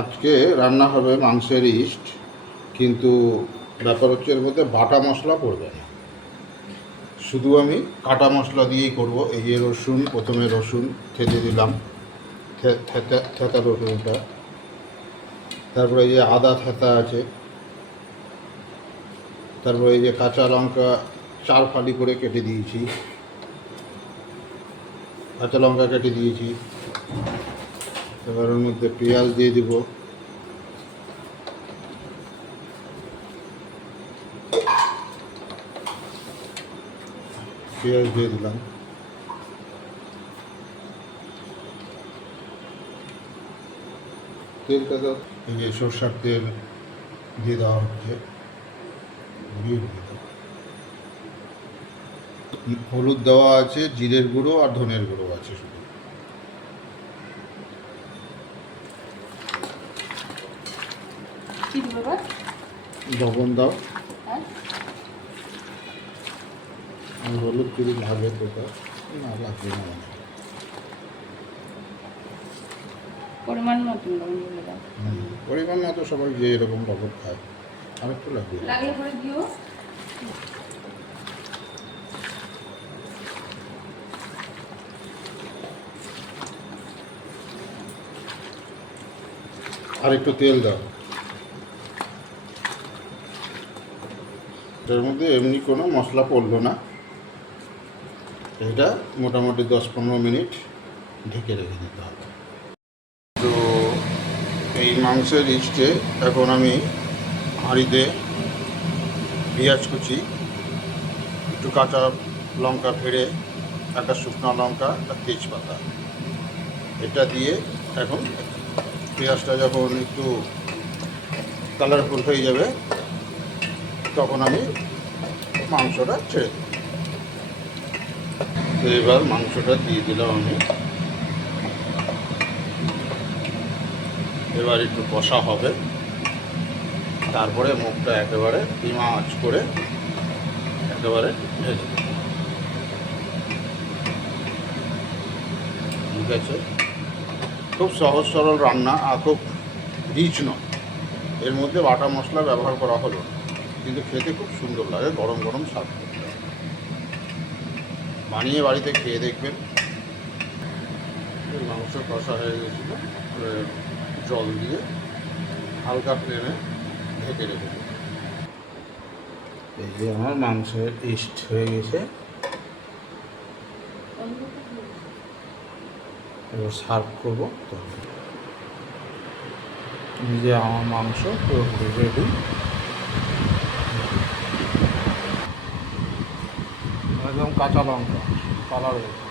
আজকে রান্না হবে মাংসের ইস্ট, কিন্তু ব্যাপার হচ্ছে এর মধ্যে বাটা মশলা পড়বে না, শুধু আমি কাটা মশলা দিয়েই করব। এই যে রসুন, প্রথমে রসুন থেতে দিলাম, থেতা রসুনটা, তারপরে এই যে আদা থেতা আছে, তারপরে এই যে কাঁচা লঙ্কা 4 ফালি করে কেটে দিয়েছি, কাঁচা লঙ্কা কেটে দিয়েছি। এবার ওর মধ্যে পেঁয়াজ দিয়ে দিব, পেঁয়াজ দিয়ে দিলাম। তেলটা তো এই যে সরষার তেল দিয়ে দেওয়া হচ্ছে, হলুদ দেওয়া আছে, জিরের গুঁড়ো আর ধনের গুঁড়ো আছে শুধু। লবণ দাও, হলুদ যদি লাগে তো না লাগবে না, পরিমাণ মতো লবণ দিলে দাও। পরিমাণ মতো সবাই যে এরকম লবণ খায়, আর একটু লাগবে, লাগলে পরে দিও। আর একটু তেল দাও। এর মধ্যে এমনি কোনো মশলা পড়লো না, এটা মোটামুটি 10-15 মিনিট ঢেকে রেখে দিতে হবে। তো এই মাংসের ইস্টে এখন আমি হাঁড়িতে পেঁয়াজ কুচি, একটু কাঁচা লঙ্কা ফেড়ে, একটা শুকনো লঙ্কা আর তেজপাতা, এটা দিয়ে এখন পেঁয়াজটা যখন একটু কালারফুল হয়ে যাবে তখন আমি মাংসটা ছেড়ে দেব। তো এবার মাংসটা দিয়ে দিলাম আমি, এবার একটু কষা হবে, তারপরে মুখটা একেবারে ধীমা আঁচ করে একেবারে ভেজে দেব। ঠিক আছে, খুব সহজ সরল রান্না আর খুব রিচ নয়, এর মধ্যে বাটা মশলা ব্যবহার করা হলো, কিন্তু খেতে খুব সুন্দর লাগে, গরম গরম স্বাদ করতে হবে। বানিয়ে বাড়িতে খেয়ে দেখবেন। মাংস কষা হয়ে গেছিল, জল দিয়ে হালকা ফ্লেমে ঢেকে রেখে দেব। এই যে আমার মাংসের ইস্ট হয়ে গেছে, এবার সার্ভ করবো। তো এই যে আমার মাংস পুরোপুরি রেডি, একদম কাঁচা লঙ্কা কালার হয়েছে।